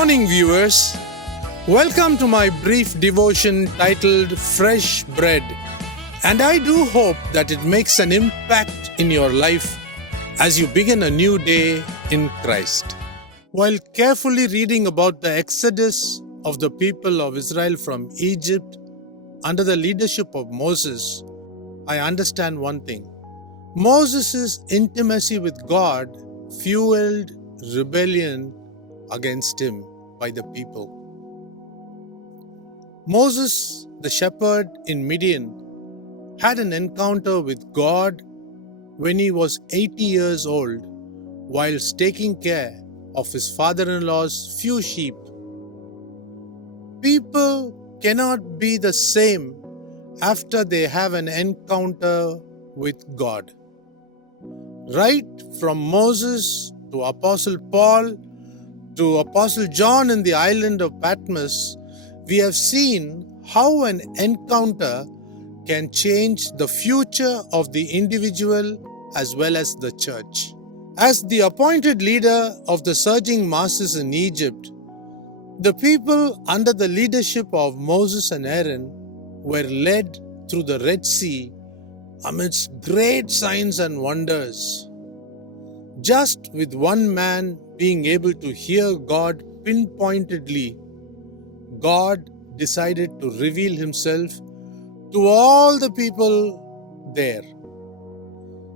morning, viewers. Welcome to my brief devotion titled Fresh Bread. And I do hope that it makes an impact in your life as you begin a new day in Christ. While carefully reading about the exodus of the people of Israel from Egypt under the leadership of Moses, I understand one thing. Moses' intimacy with God fueled rebellion against him by the people. Moses, the shepherd in Midian, had an encounter with God when he was 80 years old whilst taking care of his father-in-law's few sheep. People cannot be the same after they have an encounter with God. Right from Moses to Apostle Paul to Apostle John in the island of Patmos, we have seen how an encounter can change the future of the individual as well as the church. As the appointed leader of the surging masses in Egypt, the people under the leadership of Moses and Aaron were led through the Red Sea amidst great signs and wonders. Just with one man being able to hear God pinpointedly, God decided to reveal himself to all the people there.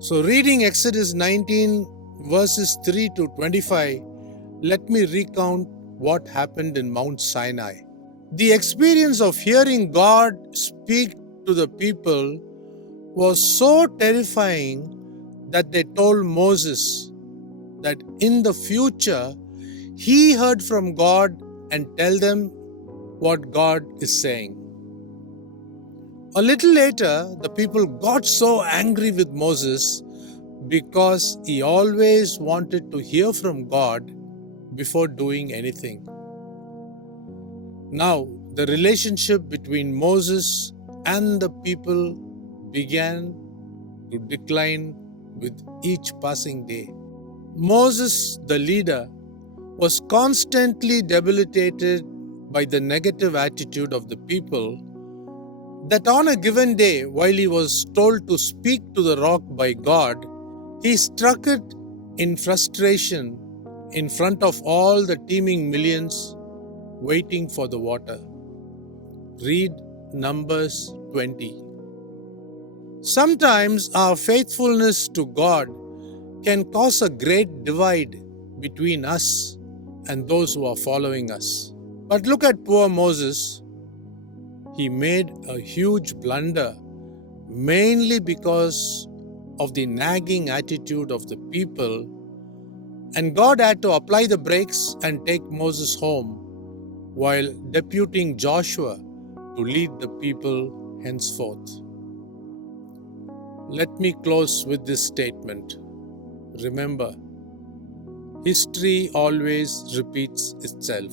So reading Exodus 19 verses 3 to 25, let me recount what happened in Mount Sinai. The experience of hearing God speak to the people was so terrifying that they told Moses that in the future he heard from God and tell them what God is saying. A little later, the people got so angry with Moses because he always wanted to hear from God before doing anything. Now, the relationship between Moses and the people began to decline with each passing day. Moses, the leader, was constantly debilitated by the negative attitude of the people that on a given day, while he was told to speak to the rock by God, he struck it in frustration in front of all the teeming millions waiting for the water. Read Numbers 20. Sometimes our faithfulness to God can cause a great divide between us and those who are following us. But look at poor Moses. He made a huge blunder, mainly because of the nagging attitude of the people, and God had to apply the brakes and take Moses home while deputing Joshua to lead the people henceforth. Let me close with this statement. Remember, history always repeats itself.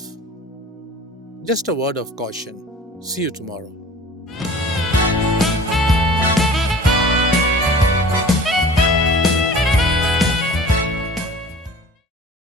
Just a word of caution. See you tomorrow.